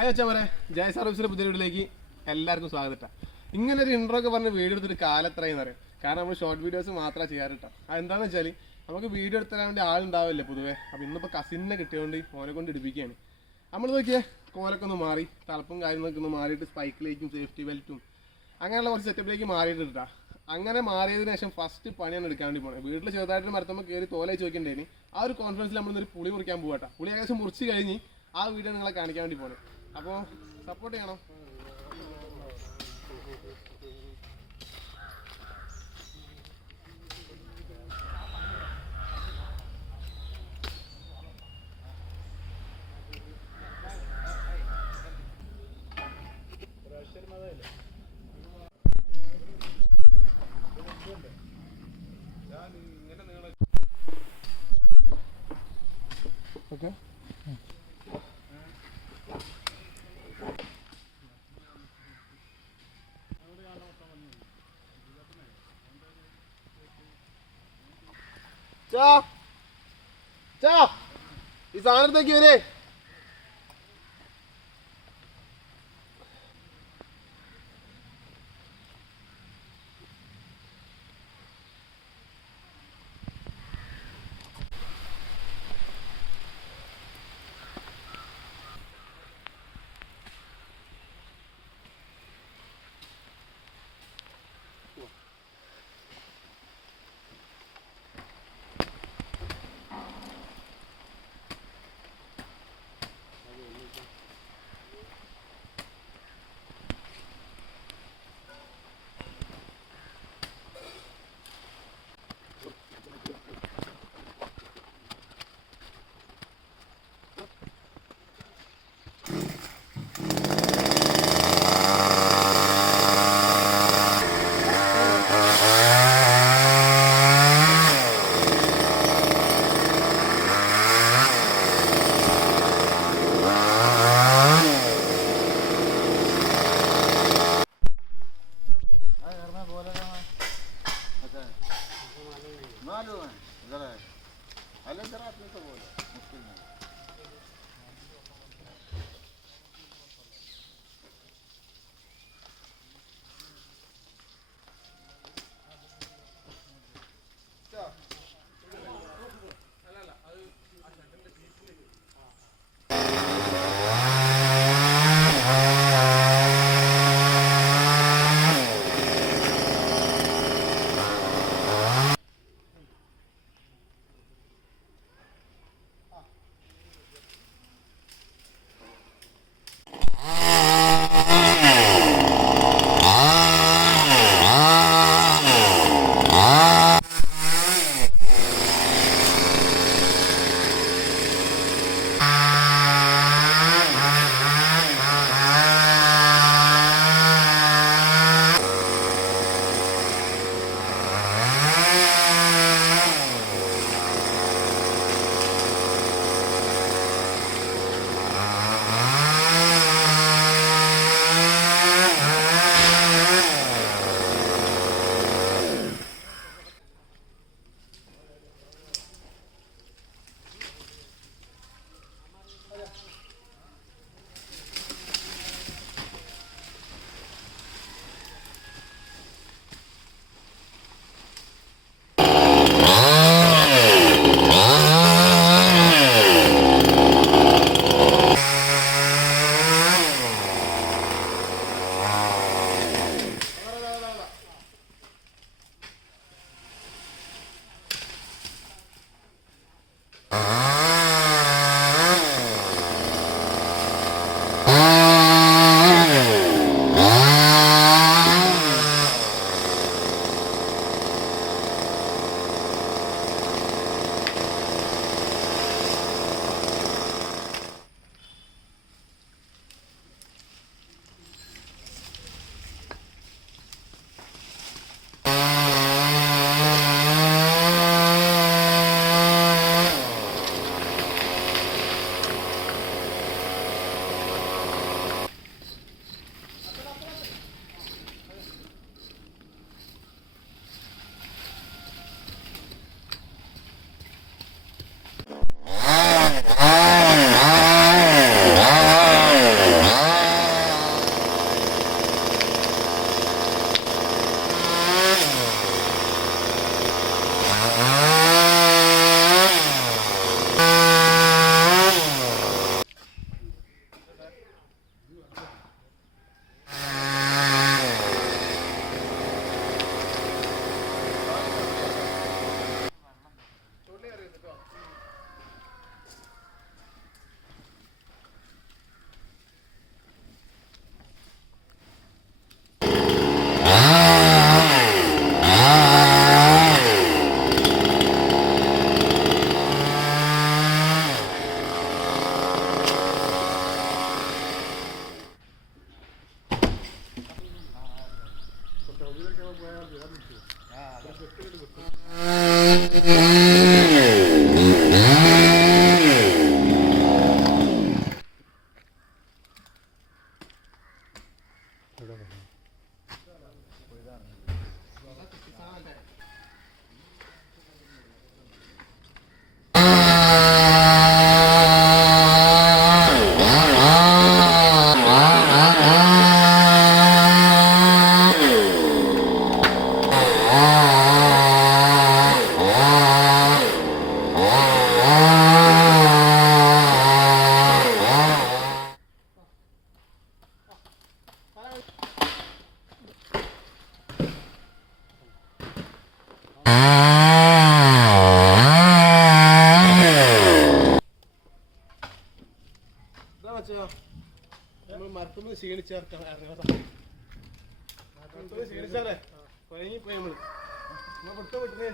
Hi അച്ഛാ പറയാ ജയ സർവീസിലെ പുതിയ വീഡിയോയിലേക്ക് എല്ലാവർക്കും സ്വാഗതം. ഇങ്ങനെ ഒരു ഇൻട്രോ ഒക്കെ പറഞ്ഞ് വീഡിയോ എടുത്തിട്ട് കാലത്രയെന്ന് പറയും. കാരണം നമ്മൾ ഷോർട്ട് വീഡിയോസ് മാത്രമേ ചെയ്യാറിട്ടോ. അതെന്താണെന്ന് വെച്ചാൽ നമുക്ക് വീഡിയോ എടുത്തരാൻ വേണ്ടി ആളുണ്ടാവില്ല പൊതുവേ. അപ്പോൾ ഇന്നിപ്പോൾ കസിനെ കിട്ടിയതുകൊണ്ട് ഓനെ കൊണ്ട് ഇടിപ്പിക്കുകയാണ്. നമ്മൾ നോക്കിയാൽ കോലൊക്കെ ഒന്ന് മാറി, തളപ്പും കാര്യങ്ങളൊക്കെ ഒന്ന് മാറിയിട്ട് സ്പൈക്കിലേക്കും സേഫ്റ്റി ബെൽറ്റും അങ്ങനെയുള്ള കുറച്ച് സെറ്റപ്പിലേക്ക് മാറിയിട്ട് ഇട്ടാ. അങ്ങനെ മാറിയതിനു ശേഷം ഫസ്റ്റ് പണിയാണ് എടുക്കാൻ വേണ്ടി പോകുന്നത്. വീട്ടിൽ ചെറുതായിട്ട് മരത്തുമ്പോൾ കയറി തോലയിച്ച് നോക്കിണ്ടേനി. ആ ഒരു കോൺഫിഡൻസിൽ നമ്മളൊരു പുളി മുറിക്കാൻ പോകട്ടെ. പുളി ഏകദേശം മുറിച്ച് കഴിഞ്ഞ് ആ വീഡിയോ നിങ്ങളെ കാണിക്കാൻ വേണ്ടി പോകുന്നത്. അപ്പോൾ സപ്പോർട്ട് ചെയ്യണം. ഓക്കെ ഈ സാധനത്തേക്ക് വരേ. മരത്തുനിന്ന് ക്ഷീണിച്ചാലേ കുഴങ്ങിപ്പോയി നമ്മള് പെട്ട വിട്ടുന്നേ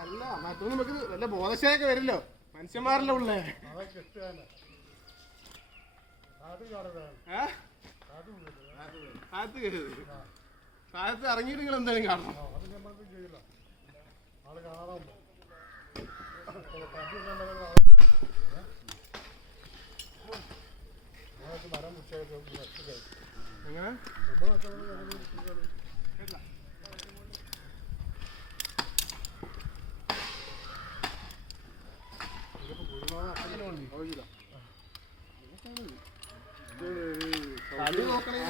അല്ല മരത്തുനിന്ന് നമുക്ക് വല്ല ബോധശയൊക്കെ വരില്ലോ മനുഷ്യന്മാരല്ലേ ഉള്ളേ കാലത്ത് ഇറങ്ങിയിട്ട് നിങ്ങൾ എന്തായാലും കാണണം. എങ്ങനെ കളി നോക്കണേ.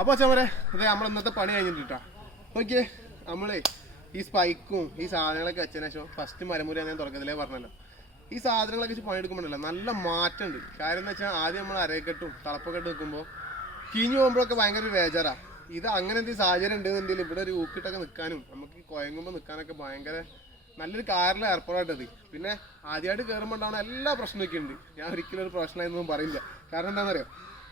അപ്പോൾ ചമരെ അതെ നമ്മൾ ഇന്നത്തെ പണി കഴിഞ്ഞിട്ടാ നോക്കിയേ. നമ്മളെ ഈ സ്പൈക്കും ഈ സാധനങ്ങളൊക്കെ വെച്ചതിന് ശേഷം ഫസ്റ്റ് മരമുറി ഞാൻ തുടക്കത്തിലേ പറഞ്ഞല്ലോ, ഈ സാധനങ്ങളൊക്കെ വെച്ച് പണിയെടുക്കുമ്പോഴല്ലോ നല്ല മാറ്റമുണ്ട്. കാര്യം എന്ന് വെച്ചാൽ ആദ്യം നമ്മൾ അരക്കെട്ടും തളപ്പൊക്കെട്ട് വെക്കുമ്പോൾ കിഞ്ഞു പോകുമ്പോഴൊക്കെ ഭയങ്കര ഒരു വേജറാ. ഇത് അങ്ങനെ എന്തെങ്കിലും സാഹചര്യം ഉണ്ടെന്നുണ്ടെങ്കിൽ ഇവിടെ ഒരു ഊക്കിട്ടൊക്കെ നിൽക്കാനും നമുക്ക് കുഴങ്ങുമ്പോൾ നിൽക്കാനൊക്കെ ഭയങ്കര നല്ലൊരു കാറിൽ ഏർപ്പാടായിട്ടത്. പിന്നെ ആദ്യമായിട്ട് കയറുമ്പോൾ ഉണ്ടാവുന്ന എല്ലാ പ്രശ്നമൊക്കെ ഉണ്ട്. ഞാൻ ഒരിക്കലും ഒരു പ്രശ്നമായിരുന്നൊന്നും പറയില്ല. കാരണം എന്താണെന്നറിയോ,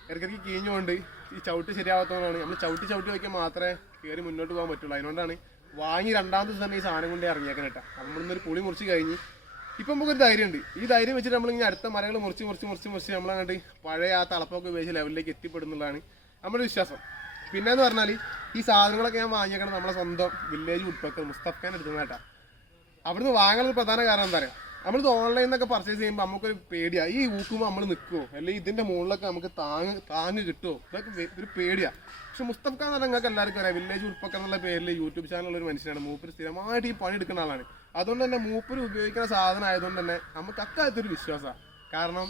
ഇടയ്ക്കിടയ്ക്ക് കീഞ്ഞുകൊണ്ട് ഈ ചവിട്ട് ശരിയാവാത്തതുകൊണ്ടാണ് നമ്മൾ ചവിട്ടി വയ്ക്കാൻ മാത്രമേ കയറി മുന്നോട്ട് പോകാൻ പറ്റുള്ളൂ. അതിനോണ്ടാണ് വാങ്ങി രണ്ടാമത്തെ ദിവസം തന്നെ ഈ സാധനം കൊണ്ട് ഇറങ്ങിയേക്കാൻ കേട്ടോ. അപ്പം നമ്മളിന്നൊരു പുളി മുറിച്ച് കഴിഞ്ഞ് ഇപ്പം നമുക്കൊരു ധൈര്യമുണ്ട്. ഈ ധൈര്യം വെച്ചിട്ട് നമ്മളിങ്ങനെ അടുത്ത മരങ്ങൾ മുറിച്ച് നമ്മളങ്ങോട്ട് പഴയ ആ തളപ്പൊക്കെ ഉപയോഗിച്ച് ലെവലിലേക്ക് എത്തിപ്പെടുന്നുള്ളതാണ് നമ്മുടെ വിശ്വാസം. പിന്നെയെന്ന് പറഞ്ഞാൽ ഈ സാധനങ്ങളൊക്കെ ഞാൻ വാങ്ങിയേക്കണം നമ്മളെ സ്വന്തം വില്ലേജ് വുഡ്പക്കർ മുസ്തഫ്ഖാൻ്റെ അടുത്ത് കേട്ടോ. അവിടുന്ന് വാങ്ങാനൊരു പ്രധാന കാരണം എന്താ പറയുക, നമ്മളിത് ഓൺലൈനിൽ നിന്നൊക്കെ പർച്ചേസ് ചെയ്യുമ്പോൾ നമുക്കൊരു പേടിയാണ്. ഈ ഊക്കുമ്പോൾ നമ്മൾ നിൽക്കുമോ അല്ലെങ്കിൽ ഇതിൻ്റെ മുകളിലൊക്കെ നമുക്ക് താങ്ങ് കിട്ടുമോ, ഇതൊക്കെ ഒരു പേടിയാണ്. പക്ഷെ മുസ്തഫ്ഖാൻ എന്ന് പറഞ്ഞാൽ നിങ്ങൾക്ക് എല്ലാവർക്കും അറിയാം, വില്ലേജ് വുഡ്പക്കർ എന്നുള്ള പേരിൽ യൂട്യൂബ് ചാനലുള്ള ഒരു മനുഷ്യനാണ്. മൂപ്പര് സ്ഥിരമായിട്ട് ഈ പണി എടുക്കുന്ന ആളാണ്. അതുകൊണ്ട് തന്നെ മൂപ്പര് ഉപയോഗിക്കുന്ന സാധനം ആയതുകൊണ്ട് തന്നെ നമുക്ക് അക്കാലത്തൊരു വിശ്വാസമാണ്. കാരണം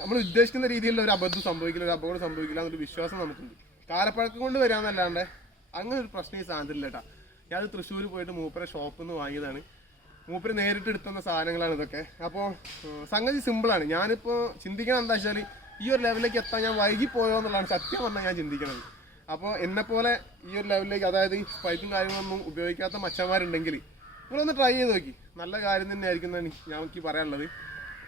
നമ്മൾ ഉദ്ദേശിക്കുന്ന രീതിയിലുള്ള ഒരു അബദ്ധം സംഭവിക്കില്ല, ഒരു അപകടം സംഭവിക്കില്ല എന്നൊരു വിശ്വാസം നമുക്കുണ്ട്. കാലപ്പഴക്കം കൊണ്ട് വരാമെന്നല്ലാണ്ട് അങ്ങനെ ഒരു പ്രശ്നം ഈ സാധനത്തില്ല കേട്ടോ. ഞാനത് തൃശ്ശൂർ പോയിട്ട് മൂപ്പരെ ഷോപ്പിൽ നിന്ന് വാങ്ങിയതാണ്. മൂപ്പര് നേരിട്ട് എടുത്തുന്ന സാധനങ്ങളാണ് ഇതൊക്കെ. അപ്പോൾ സംഗതി സിമ്പിളാണ്. ഞാനിപ്പോൾ ചിന്തിക്കണം എന്താ വെച്ചാൽ ഈ ഒരു ലെവലിലേക്ക് എത്താൻ ഞാൻ വൈകിപ്പോയോ എന്നുള്ളതാണ് സത്യം പറഞ്ഞാൽ ഞാൻ ചിന്തിക്കുന്നത്. അപ്പോൾ എന്നെപ്പോലെ ഈ ഒരു ലെവലിലേക്ക്, അതായത് ഈ പൈപ്പും കാര്യങ്ങളൊന്നും ഉപയോഗിക്കാത്ത മച്ചന്മാരുണ്ടെങ്കിൽ നിങ്ങളൊന്ന് ട്രൈ ചെയ്ത് നോക്കി. നല്ല കാര്യം തന്നെ ആയിരിക്കും എന്നാണ് ഞങ്ങൾക്ക് പറയാനുള്ളത്.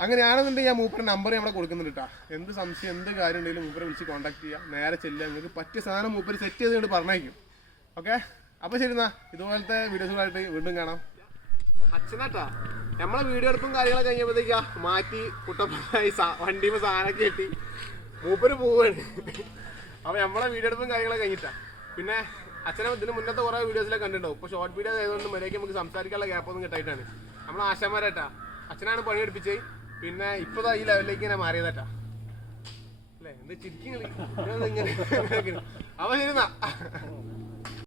അങ്ങനെയാണെന്നുണ്ടെങ്കിൽ ഞാൻ മൂപ്പരെ നമ്പർ നമ്മളെ കൊടുക്കുന്നുണ്ട് കേട്ടോ. എന്ത് സംശയം എന്ത് കാര്യം ഉണ്ടെങ്കിലും മൂപ്പരെ വിളിച്ച് കോൺടാക്ട് ചെയ്യുക, നേരെ ചെല്ലുക. നിങ്ങൾക്ക് പറ്റിയ സാധനം മൂപ്പര് സെറ്റ് ചെയ്തുകൊണ്ട് പറഞ്ഞേക്കും. ഓക്കെ, അപ്പോൾ ശരി എന്നാ ഇതുപോലത്തെ വീഡിയോസുകളായിട്ട് വീണ്ടും കാണാം. അച്ഛനാട്ടാ നമ്മളെ വീഡിയോ എടുപ്പും കാര്യങ്ങളൊക്കെ കഴിഞ്ഞപ്പോഴത്തേക്കാ മാറ്റി കുട്ടപ്പനായി വണ്ടിയുമ്പോൾ സാധനമൊക്കെ കെട്ടി മൂപ്പര് പോവുകയാണ്. അപ്പോൾ നമ്മളെ വീഡിയോ എടുപ്പും കാര്യങ്ങളൊക്കെ കഴിഞ്ഞിട്ടാ. പിന്നെ അച്ഛനെ ഇതിന് മുന്നത്തെ കുറേ വീഡിയോസിലൊക്കെ കണ്ടിട്ടുണ്ടാവും. ഇപ്പോൾ ഷോർട്ട് വീഡിയോ ആയതുകൊണ്ട് മര്യാദയ്ക്ക് നമുക്ക് സംസാരിക്കാനുള്ള ഗ്യാപ്പൊന്നും കിട്ടായിട്ടാണ്. നമ്മൾ ആശാന്മാരായിട്ടാ, അച്ഛനാണ് പണിയെടുപ്പിച്ചത്. പിന്നെ ഇപ്പോൾ ഈ ലെവലിലേക്ക് ഇങ്ങനെ മാറിയതാട്ടാ അല്ലേ. ഇത് ചിരിക്കും കളി. ഇങ്ങനെ അവ ശരിന്നാ.